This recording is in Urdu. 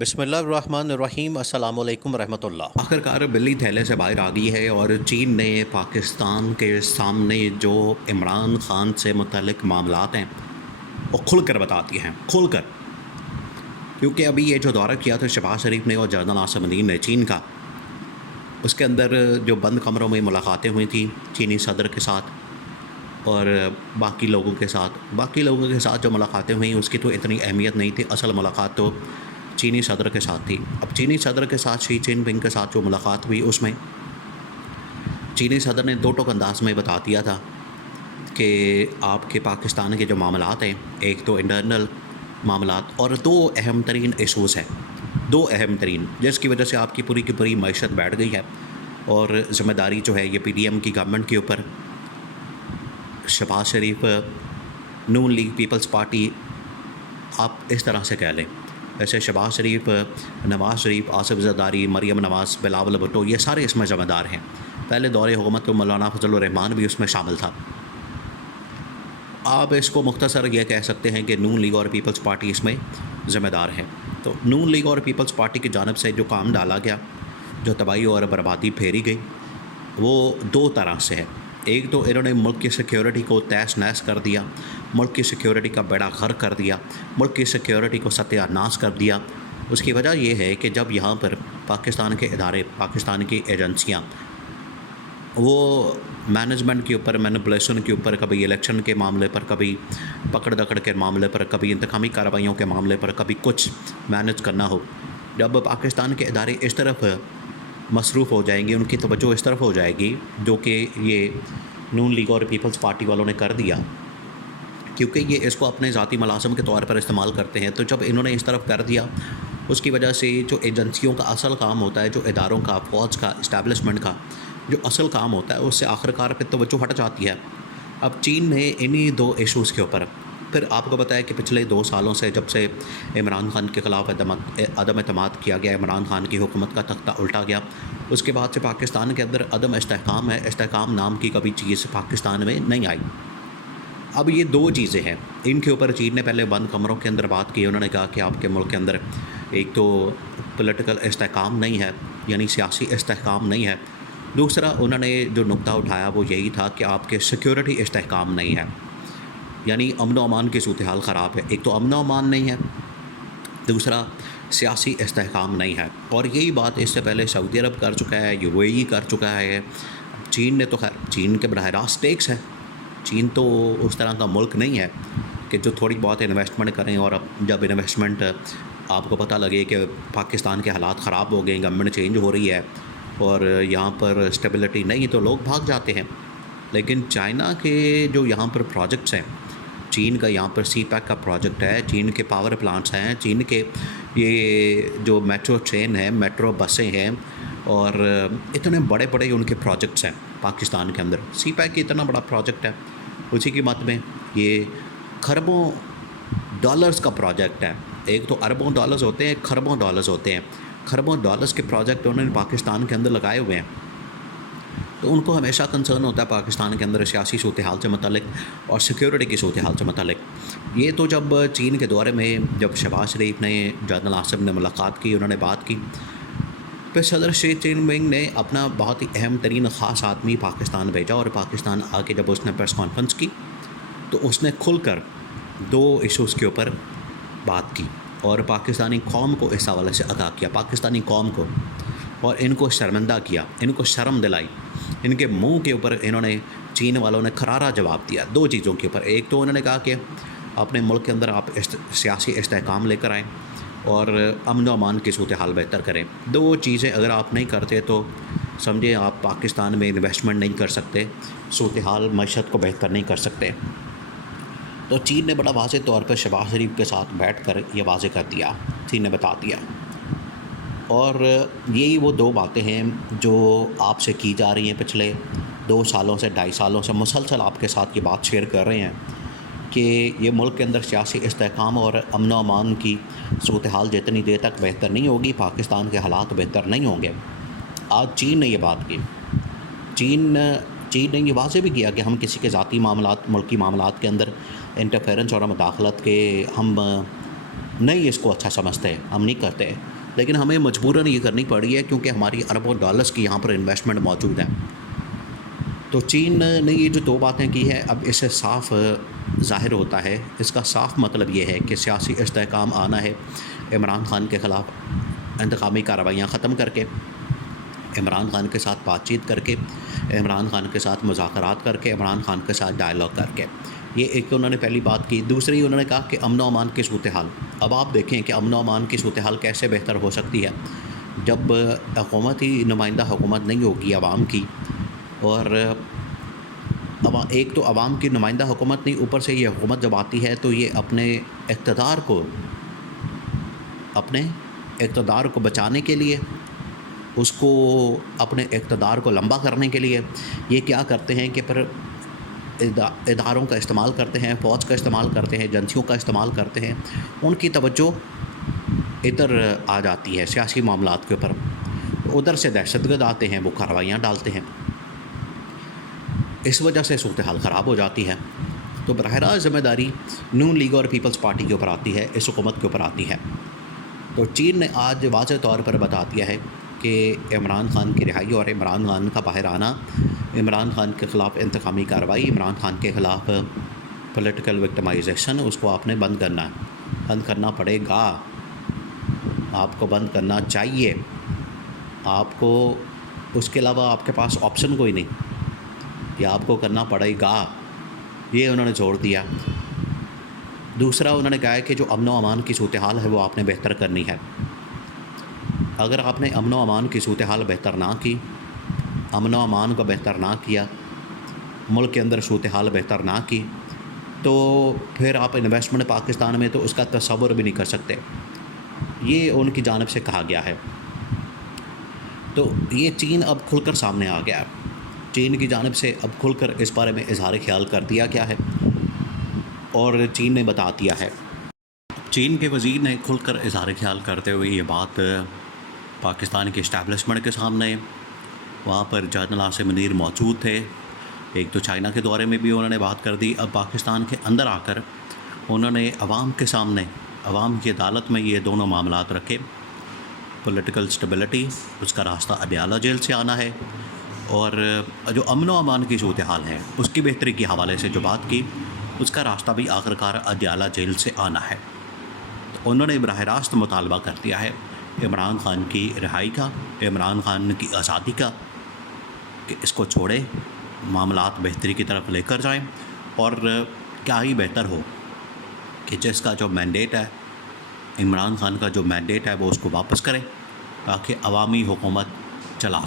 بسم اللہ الرحمن الرحیم، السلام علیکم ورحمۃ اللہ۔ آخرکار بلی تھیلے سے باہر آ گئی ہے اور چین نے پاکستان کے سامنے جو عمران خان سے متعلق معاملات ہیں وہ کھل کر بتا دیے ہیں، کھل کر، کیونکہ ابھی یہ جو دورہ کیا تھا شہباز شریف نے اور جنرل عاصم الدین نے چین کا، اس کے اندر جو بند کمروں میں ملاقاتیں ہوئی تھیں چینی صدر کے ساتھ اور باقی لوگوں کے ساتھ جو ملاقاتیں ہوئیں اس کی تو اتنی اہمیت نہیں تھی، اصل ملاقات تو چینی صدر کے ساتھ تھی۔ اب چینی صدر کے ساتھ شی جن پنگ کے ساتھ جو ملاقات ہوئی اس میں چینی صدر نے دو ٹوک انداز میں بتا دیا تھا کہ آپ کے پاکستان کے جو معاملات ہیں، ایک تو انٹرنل معاملات اور دو اہم ترین ایشوز ہیں، دو اہم ترین، جس کی وجہ سے آپ کی پوری معیشت بیٹھ گئی ہے اور ذمہ داری جو ہے یہ پی ڈی ایم کی گورنمنٹ کے اوپر، شہباز شریف، نون لیگ، پیپلز پارٹی، آپ اس طرح سے کہہ لیں، ویسے شہباز شریف، نواز شریف، آصف زرداری، مریم نواز، بلاول بھٹو، یہ سارے اس میں ذمہ دار ہیں۔ پہلے دور حکومت کو مولانا فضل الرحمان بھی اس میں شامل تھا۔ آپ اس کو مختصر یہ کہہ سکتے ہیں کہ نون لیگ اور پیپلز پارٹی اس میں ذمہ دار ہے۔ تو نون لیگ اور پیپلز پارٹی کی جانب سے جو کام ڈالا گیا، جو تباہی اور بربادی پھیری گئی، وہ دو طرح سے ہے۔ ایک تو انہوں نے ملک کی سیکیورٹی کو تہس نہس کر دیا، ملک کی سیکیورٹی کا بیڑا غرق کر دیا، ملک کی سیکیورٹی کو ستیہ ناش کر دیا۔ اس کی وجہ یہ ہے کہ جب یہاں پر پاکستان کے ادارے، پاکستان کی ایجنسیاں، وہ مینجمنٹ کے اوپر، مینپولیشن کے اوپر، کبھی الیکشن کے معاملے پر، کبھی پکڑ دکڑ کے معاملے پر، کبھی انتقامی کارروائیوں کے معاملے پر، کبھی کچھ مینج کرنا ہو، جب پاکستان کے ادارے اس طرف مصروف ہو جائیں گے، ان کی توجہ اس طرف ہو جائے گی، جو کہ یہ نون لیگ اور پیپلز پارٹی والوں نے کر دیا، کیونکہ یہ اس کو اپنے ذاتی ملازم کے طور پر استعمال کرتے ہیں۔ تو جب انہوں نے اس طرف کر دیا، اس کی وجہ سے جو ایجنسیوں کا اصل کام ہوتا ہے، جو اداروں کا، فوج کا، اسٹیبلشمنٹ کا جو اصل کام ہوتا ہے، اس سے آخرکار پہ توجہ ہٹ جاتی ہے۔ اب چین نے انہی دو ایشوز کے اوپر، پھر آپ کو بتایا کہ پچھلے 2 سالوں سے جب سے عمران خان کے خلاف عدم اعتماد کیا گیا، عمران خان کی حکومت کا تختہ الٹا گیا، اس کے بعد سے پاکستان کے اندر عدم استحکام ہے، استحکام نام کی کبھی چیز پاکستان میں نہیں آئی۔ اب یہ دو چیزیں ہیں، ان کے اوپر چین نے پہلے بند کمروں کے اندر بات کی۔ انہوں نے کہا کہ آپ کے ملک کے اندر ایک تو پولیٹیکل استحکام نہیں ہے، یعنی سیاسی استحکام نہیں ہے، دوسرا انہوں نے جو نقطہ اٹھایا وہ یہی تھا کہ آپ کے سیکیورٹی استحکام نہیں ہے، یعنی امن و امان کی صورتحال خراب ہے۔ ایک تو امن و امان نہیں ہے، دوسرا سیاسی استحکام نہیں ہے، اور یہی بات اس سے پہلے سعودی عرب کر چکا ہے، یو اے ای کر چکا ہے۔ چین نے تو خیر، چین کے براہ راست ٹیکس ہے، چین تو اس طرح کا ملک نہیں ہے کہ جو تھوڑی بہت انویسٹمنٹ کریں، اور اب جب انویسٹمنٹ آپ کو پتہ لگے کہ پاکستان کے حالات خراب ہو گئے، گورنمنٹ چینج ہو رہی ہے اور یہاں پر اسٹیبلٹی نہیں، تو لوگ بھاگ جاتے ہیں۔ لیکن چائنا کے جو یہاں پر پروجیکٹس ہیں، چین کا یہاں پر سی پیک کا پروجیکٹ ہے، چین کے پاور پلانٹس ہیں، چین کے یہ جو میٹرو ٹرین ہے، میٹرو بسیں ہیں، اور اتنے بڑے بڑے ان کے پروجیکٹس ہیں پاکستان کے اندر۔ سی پیک اتنا بڑا پروجیکٹ ہے، اسی کی مت میں یہ کھربوں ڈالرز کا پروجیکٹ ہے۔ ایک تو اربوں ڈالرز ہوتے ہیں، کھربوں ڈالرز ہوتے ہیں۔ کھربوں ڈالرز کے پروجیکٹ انہوں نے پاکستان کے اندر لگائے ہوئے ہیں، تو ان کو ہمیشہ کنسرن ہوتا ہے پاکستان کے اندر سیاسی صورتحال سے متعلق اور سیکیورٹی کی صورتحال سے متعلق۔ یہ تو جب چین کے دورے میں جب شہباز شریف نے جنرل عاصم نے ملاقات کی، انہوں نے بات کی، پھر صدر شی جن پنگ نے اپنا بہت ہی اہم ترین خاص آدمی پاکستان بھیجا، اور پاکستان آ کے جب اس نے پریس کانفرنس کی تو اس نے کھل کر دو ایشوز کے اوپر بات کی اور پاکستانی قوم کو اس حوالے سے آگاہ کیا، پاکستانی قوم کو، اور ان کو شرمندہ کیا، ان کو شرم دلائی۔ ان کے منہ کے اوپر انہوں نے، چین والوں نے کرارا جواب دیا دو چیزوں کے اوپر۔ ایک تو انہوں نے کہا کہ اپنے ملک کے اندر آپ سیاسی استحکام لے کر آئیں اور امن و امان کی صورتحال بہتر کریں۔ دو چیزیں اگر آپ نہیں کرتے تو سمجھیں آپ پاکستان میں انویسٹمنٹ نہیں کر سکتے، صورتحال معیشت کو بہتر نہیں کر سکتے۔ تو چین نے بڑا واضح طور پر شہباز شریف کے ساتھ بیٹھ کر یہ واضح کر دیا، چین نے بتا دیا، اور یہی وہ دو باتیں ہیں جو آپ سے کی جا رہی ہیں پچھلے 2 سالوں سے، 2.5 سالوں سے مسلسل آپ کے ساتھ یہ بات شیئر کر رہے ہیں کہ یہ ملک کے اندر سیاسی استحکام اور امن و امان کی صورتحال جتنی دیر تک بہتر نہیں ہوگی، پاکستان کے حالات بہتر نہیں ہوں گے۔ آج چین نے یہ بات کی، چین نے یہ واضح بھی کیا کہ ہم کسی کے ذاتی معاملات، ملکی معاملات کے اندر انٹرفیرنس اور مداخلت کے ہم نہیں اس کو اچھا سمجھتے ہیں، ہم نہیں کرتے، لیکن ہمیں مجبوراً یہ کرنی پڑی ہے کیونکہ ہماری اربوں ڈالرز کی یہاں پر انویسٹمنٹ موجود ہے۔ تو چین نے یہ جو 2 باتیں کی ہیں، اب اس سے صاف ظاہر ہوتا ہے، اس کا صاف مطلب یہ ہے کہ سیاسی استحکام آنا ہے عمران خان کے خلاف، انتقامی کارروائیاں ختم کر کے، عمران خان کے ساتھ بات چیت کر کے، عمران خان کے ساتھ مذاکرات کر کے، عمران خان کے ساتھ ڈائلاگ کر کے، یہ ایک تو انہوں نے پہلی بات کی۔ دوسری انہوں نے کہا کہ امن و امان کی صورتحال، اب آپ دیکھیں کہ امن و امان کی صورتحال کیسے بہتر ہو سکتی ہے جب حکومت ہی نمائندہ حکومت نہیں ہوگی عوام کی، اور ایک تو عوام کی نمائندہ حکومت نہیں، اوپر سے یہ حکومت جب آتی ہے تو یہ اپنے اقتدار کو بچانے کے لیے، اس کو اپنے اقتدار کو لمبا کرنے کے لیے یہ کیا کرتے ہیں کہ پھر اداروں کا استعمال کرتے ہیں، فوج کا استعمال کرتے ہیں، ایجنسیوں کا استعمال کرتے ہیں، ان کی توجہ ادھر آ جاتی ہے سیاسی معاملات کے اوپر، ادھر سے دہشت گرد آتے ہیں، وہ کارروائیاں ڈالتے ہیں، اس وجہ سے صورتحال خراب ہو جاتی ہے۔ تو براہ راست ذمہ داری نون لیگ اور پیپلز پارٹی کے اوپر آتی ہے، اس حکومت کے اوپر آتی ہے۔ تو چین نے آج واضح طور پر بتا دیا ہے کہ عمران خان کی رہائی اور عمران خان کا باہر آنا، عمران خان کے خلاف انتقامی کارروائی، عمران خان کے خلاف پولیٹیکل وکٹمائزیشن، اس کو آپ نے بند کرنا ہے، بند کرنا پڑے گا، آپ کو بند کرنا چاہیے، آپ کو اس کے علاوہ آپ کے پاس آپشن کوئی نہیں، یہ آپ کو کرنا پڑے گا، یہ انہوں نے زور دیا۔ دوسرا انہوں نے کہا ہے کہ جو امن و امان کی صورتحال ہے وہ آپ نے بہتر کرنی ہے۔ اگر آپ نے امن و امان کی صورتحال بہتر نہ کی، امن و امان کو بہتر نہ کیا، ملک کے اندر صورتحال بہتر نہ کی، تو پھر آپ انویسٹمنٹ پاکستان میں تو اس کا تصور بھی نہیں کر سکتے، یہ ان کی جانب سے کہا گیا ہے۔ تو یہ چین اب کھل کر سامنے آ گیا ہے، چین کی جانب سے اب کھل کر اس بارے میں اظہار خیال کر دیا گیا ہے، اور چین نے بتا دیا ہے، چین کے وزیر نے کھل کر اظہار خیال کرتے ہوئے یہ بات پاکستان کی اسٹیبلشمنٹ کے سامنے، وہاں پر جنرل عاصم منیر موجود تھے، ایک تو چائنا کے دورے میں بھی انہوں نے بات کر دی، اب پاکستان کے اندر آ کر انہوں نے عوام کے سامنے، عوام کی عدالت میں یہ دونوں معاملات رکھے، پولیٹیکل سٹیبلٹی، اس کا راستہ اڈیالہ جیل سے آنا ہے، اور جو امن و امان کی صورتحال ہے اس کی بہتری کے حوالے سے جو بات کی، اس کا راستہ بھی آخرکار اڈیالہ جیل سے آنا ہے۔ تو انہوں نے براہ راست مطالبہ کر دیا ہے عمران خان کی رہائی کا، عمران خان کی آزادی کا، کہ اس کو چھوڑے، معاملات بہتری کی طرف لے کر جائیں، اور کیا ہی بہتر ہو کہ جس کا جو مینڈیٹ ہے، عمران خان کا جو مینڈیٹ ہے وہ اس کو واپس کرے، تاکہ عوامی حکومت چلا۔